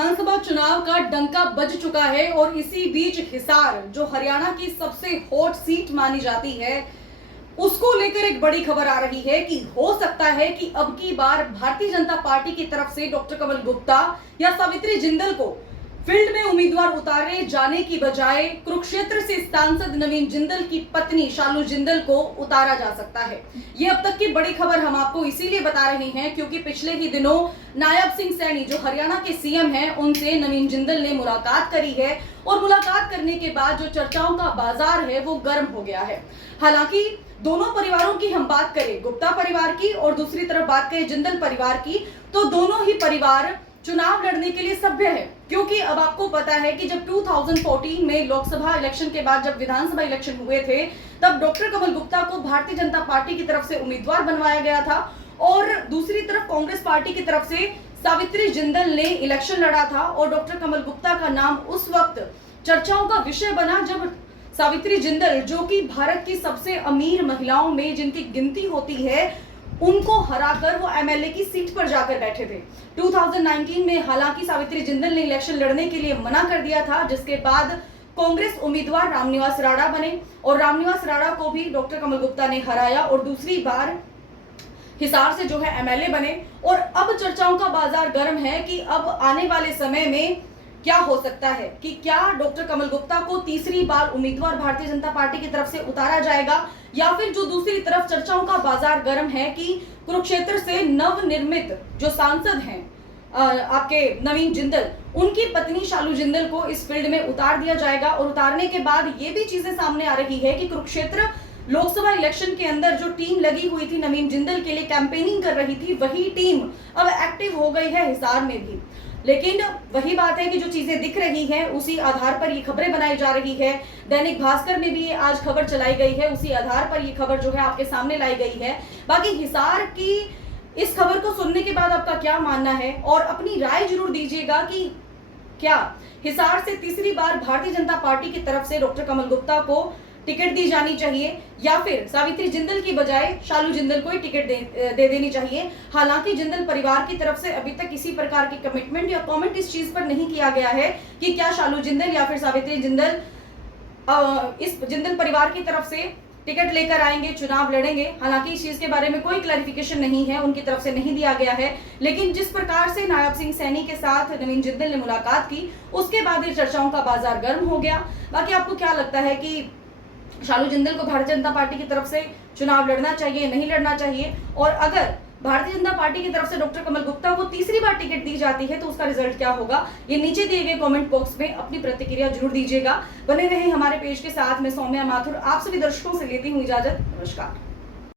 विधानसभा चुनाव का डंका बज चुका है और इसी बीच हिसार, जो हरियाणा की सबसे हॉट सीट मानी जाती है, उसको लेकर एक बड़ी खबर आ रही है कि हो सकता है कि अब की बार भारतीय जनता पार्टी की तरफ से डॉक्टर कमल गुप्ता या सावित्री जिंदल को फील्ड में उम्मीदवार उतारे जाने की बजाय कुरुक्षेत्र से सांसद नवीन जिंदल की पत्नी शालू जिंदल को उतारा जा सकता है। ये अब तक की बड़ी खबर हम आपको इसीलिए बता रहे हैं क्योंकि पिछले ही दिनों नायब सिंह सैनी, जो हरियाणा के सीएम हैं, उनसे नवीन जिंदल ने मुलाकात करी है और मुलाकात करने के बाद जो चर्चाओं का बाजार है वो गर्म हो गया है। हालांकि दोनों परिवारों की हम बात करें, गुप्ता परिवार की और दूसरी तरफ बात करें जिंदल परिवार की, तो दोनों ही परिवार चुनाव लड़ने के लिए सभ्य है। क्योंकि अब आपको पता है कि जब 2014 में लोकसभा इलेक्शन के बाद जब विधानसभा इलेक्शन हुए थे, तब डॉक्टर कमल गुप्ता को भारतीय जनता पार्टी की तरफ से उम्मीदवार बनवाया गया था और दूसरी तरफ कांग्रेस पार्टी की तरफ से सावित्री जिंदल ने इलेक्शन लड़ा था और डॉक्टर कमल गुप्ता का नाम उस वक्त चर्चाओं का विषय बना जब सावित्री जिंदल, जो कि भारत की सबसे अमीर महिलाओं में जिनकी गिनती होती है, उनको हराकर वो एमएलए की सीट पर जाकर बैठे थे। 2019 में हालांकि सावित्री जिंदल ने इलेक्शन लड़ने के लिए मना कर दिया था, जिसके बाद कांग्रेस उम्मीदवार रामनिवास राणा बने और रामनिवास राणा को भी डॉक्टर कमल गुप्ता ने हराया और दूसरी बार हिसार से जो है एमएलए बने। और अब चर्चाओं का बाजार गर्म है कि अब आने वाले समय में क्या हो सकता है कि क्या डॉक्टर कमल गुप्ता को तीसरी बार उम्मीदवार भारतीय जनता पार्टी की तरफ से उतारा जाएगा, या फिर जो दूसरी तरफ चर्चाओं का बाजार गर्म है कि कुरुक्षेत्र से नवनिर्मित जो सांसद हैं आपके नवीन जिंदल, उनकी पत्नी शालू जिंदल को इस फील्ड में उतार दिया जाएगा। और उतारने के बाद ये भी चीजें सामने आ रही है कि कुरुक्षेत्र लोकसभा इलेक्शन के अंदर जो टीम लगी हुई थी नवीन जिंदल के लिए कैंपेनिंग कर रही थी, वही टीम अब एक्टिव हो गई है हिसार में भी। लेकिन वही बात है कि जो चीजें दिख रही हैं उसी आधार पर ये खबरें बनाई जा रही है। दैनिक भास्कर में भी आज खबर चलाई गई है, उसी आधार पर ये खबर जो है आपके सामने लाई गई है। बाकी हिसार की इस खबर को सुनने के बाद आपका क्या मानना है और अपनी राय जरूर दीजिएगा कि क्या हिसार से तीसरी बार भारतीय जनता पार्टी की तरफ से डॉक्टर कमल गुप्ता को टिकट दी जानी चाहिए या फिर सावित्री जिंदल की बजाय शालू जिंदल को ही टिकट दे देनी चाहिए। हालांकि जिंदल परिवार की तरफ से अभी तक किसी प्रकार की कमिटमेंट या कमेंट इस चीज पर नहीं किया गया है कि क्या शालू जिंदल या फिर सावित्री जिंदल इस जिंदल परिवार की तरफ से टिकट लेकर आएंगे, चुनाव लड़ेंगे। हालांकि इस चीज के बारे में कोई क्लैरिफिकेशन नहीं है, उनकी तरफ से नहीं दिया गया है। लेकिन जिस प्रकार से नायब सिंह सैनी के साथ नवीन जिंदल ने मुलाकात की, उसके बाद ये चर्चाओं का बाजार गर्म हो गया। बाकी आपको क्या लगता है कि शालू जिंदल को भारतीय जनता पार्टी की तरफ से चुनाव लड़ना चाहिए, नहीं लड़ना चाहिए? और अगर भारतीय जनता पार्टी की तरफ से डॉक्टर कमल गुप्ता को तीसरी बार टिकट दी जाती है तो उसका रिजल्ट क्या होगा? ये नीचे दिए गए कमेंट बॉक्स में अपनी प्रतिक्रिया जरूर दीजिएगा। बने रहे हमारे पेज के साथ। मैं सौम्या माथुर आप सभी दर्शकों से लेती हूँ इजाजत। नमस्कार।